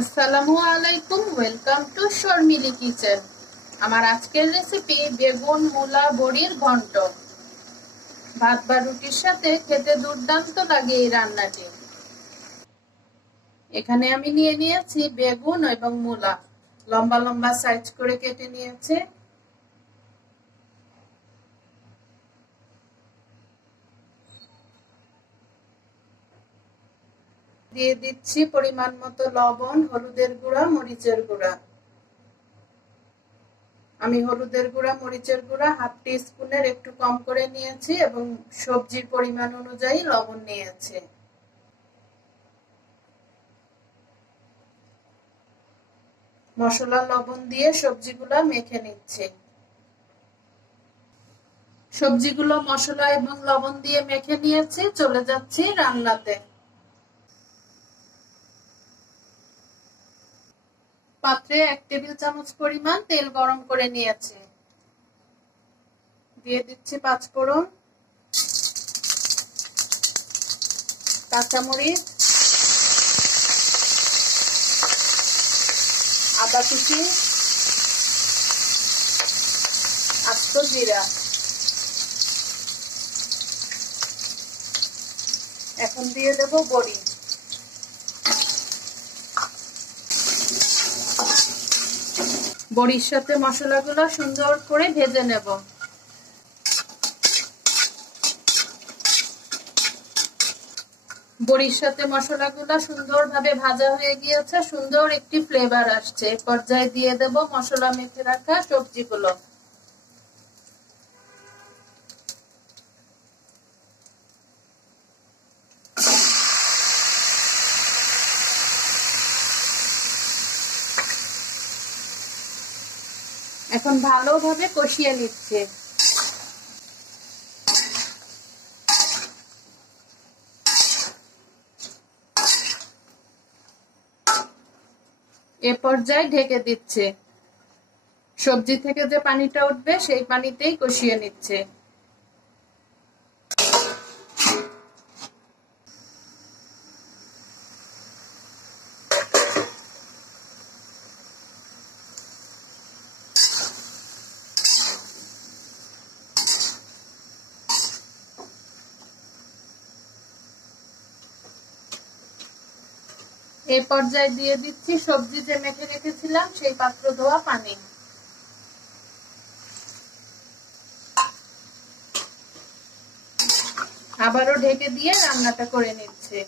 আসসালামু আলাইকুম, welcome to Sharmili kitchen. আমার আজকের রেসিপি বেগুন মূলা বড়ির ঘন্ট। ভাত বা রুটির সাথে খেতে দুর্দান্ত লাগে এই রান্নাটি। এখানে আমি নিয়ে নিয়েছি বেগুন এবং মূলা, লম্বা লম্বা সাইজ করে কেটে নিয়েছি। দিয়ে দিচ্ছি পরিমাণ মতো লবণ, হলুদের গুঁড়া, মরিচের গুঁড়া। আমি হলুদের গুঁড়া মরিচের গুঁড়া হাফ টি স্পুনের একটু কম করে নিয়েছি এবং সবজির পরিমাণ অনুযায়ী লবণ নিয়েছি। মশলা লবণ দিয়ে সবজিগুলো মেখে নিচ্ছি। সবজিগুলো মশলা এবং লবণ দিয়ে মেখে নিয়েছি, চলে যাচ্ছি রান্নাতে। পাত্রে 1 টেবিল চামচ পরিমাণ তেল গরম করে নিয়েছি। দিয়ে দিচ্ছি 5 ফোড়ন, কাঁচামরিচ, আদা কুচি, আস্ত জিরা। এখন দিয়ে দেব বড়ি। বড়ির সাথে মশলাগুলো সুন্দর করে ভেজে নেব। বড়ির সাথে মশলাগুলো সুন্দরভাবে ভাজা হয়ে গিয়েছে, সুন্দর একটি ফ্লেভার আসছে। এই পর্যায়ে দিয়ে দেব মশলা মেখে রাখা সবজিগুলো। এখন ভালোভাবে কষিয়ে নিচ্ছে। এ পর্যায়ে ঢেকে দিচ্ছে। সবজি থেকে যে পানিটা উঠবে সেই পানিতেই কষিয়ে নিচ্ছে। এই পর্যায়ে দিয়ে দিচ্ছি সবজি যে মেখে রেখেছিলাম সেই পাত্র ধোয়া পানি। আবারও ঢেকে দিয়ে রান্নাটা করে নিচ্ছে।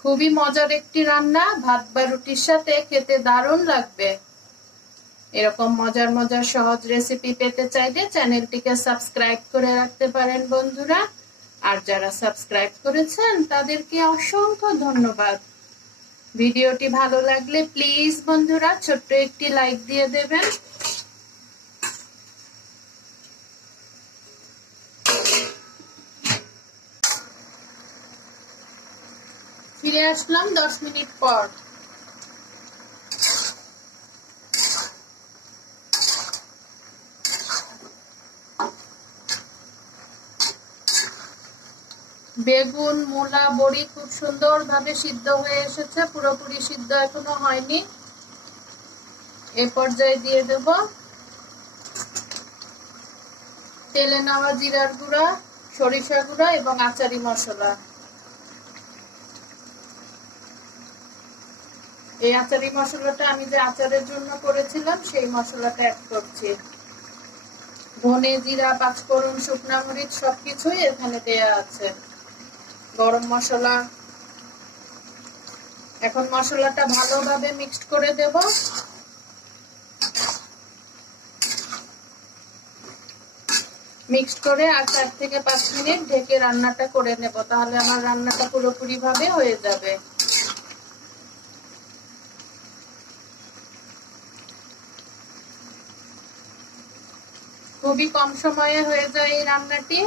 খুবই মজার একটি রান্না, ভাত বা রুটির সাথে খেতে দারুণ লাগবে। এরকম মজার মজার সহজ রেসিপি পেতে চাইলে চ্যানেলটিকে সাবস্ক্রাইব করে রাখতে পারেন বন্ধুরা। আর যারা সাবস্ক্রাইব করেছেন তাদেরকে অসংখ্য ধন্যবাদ। ভিডিওটি ভালো লাগলে প্লিজ বন্ধুরা ছোট্ট একটি লাইক দিয়ে দেবেন। ফিরে আসলাম 10 মিনিট পর। বেগুন মূলা বড়ি খুব সুন্দরভাবে সিদ্ধ হয়ে এসেছে, পুরোপুরি সিদ্ধ এখনো হয়নি। এ পর্যায়ে দিয়ে দেব তেলে নেওয়া জিরার গুঁড়া, সরিষা গুঁড়া এবং আচারি মশলা। এই আচারি মশলাটা আমি যে আচারের জন্য করেছিলাম সেই মশলাটা অ্যাড করছি। ধনে জিরা 5 ফোড়ন শুকনা মরিচ সবকিছুই এখানে দেয়া আছে, গরম মশলা। এখন মশলাটা ভালোভাবে মিক্সড করে দেব। মিক্সড করে আর 4 থেকে 5 মিনিট ঢেকে রান্নাটা করে নেব, তাহলে আমার রান্নাটা পুরোপুরি ভাবে হয়ে যাবে। খুবই কম সময়ে হয়ে যায় এই রান্নাটি।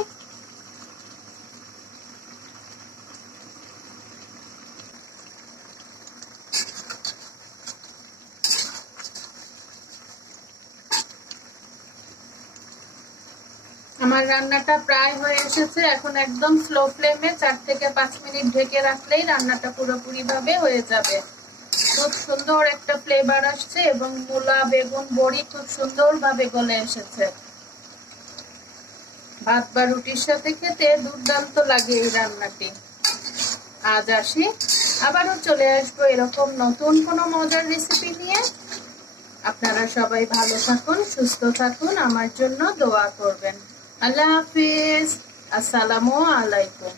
আমার রান্নাটা প্রায় হয়ে এসেছে। এখন একদম স্লো ফ্লেমে 4 থেকে 5 মিনিট ঢেকে রাখলেই রান্নাটা পুরোপুরি ভাবে হয়ে যাবে। খুব সুন্দর একটা ফ্লেভার আসছে এবং মূলা, বেগুন, বড়ি খুব সুন্দর ভাবে গলে এসেছে। ভাত বা রুটির সাথে খেতে দুর্দান্ত লাগে এই রান্নাটি। আজ আসি, আবারও চলে আসবো এরকম নতুন কোনো মজার রেসিপি নিয়ে। আপনারা সবাই ভালো থাকুন, সুস্থ থাকুন, আমার জন্য দোয়া করবেন। আল্লাহ হাফিজ, আসসালামু আলাইকুম।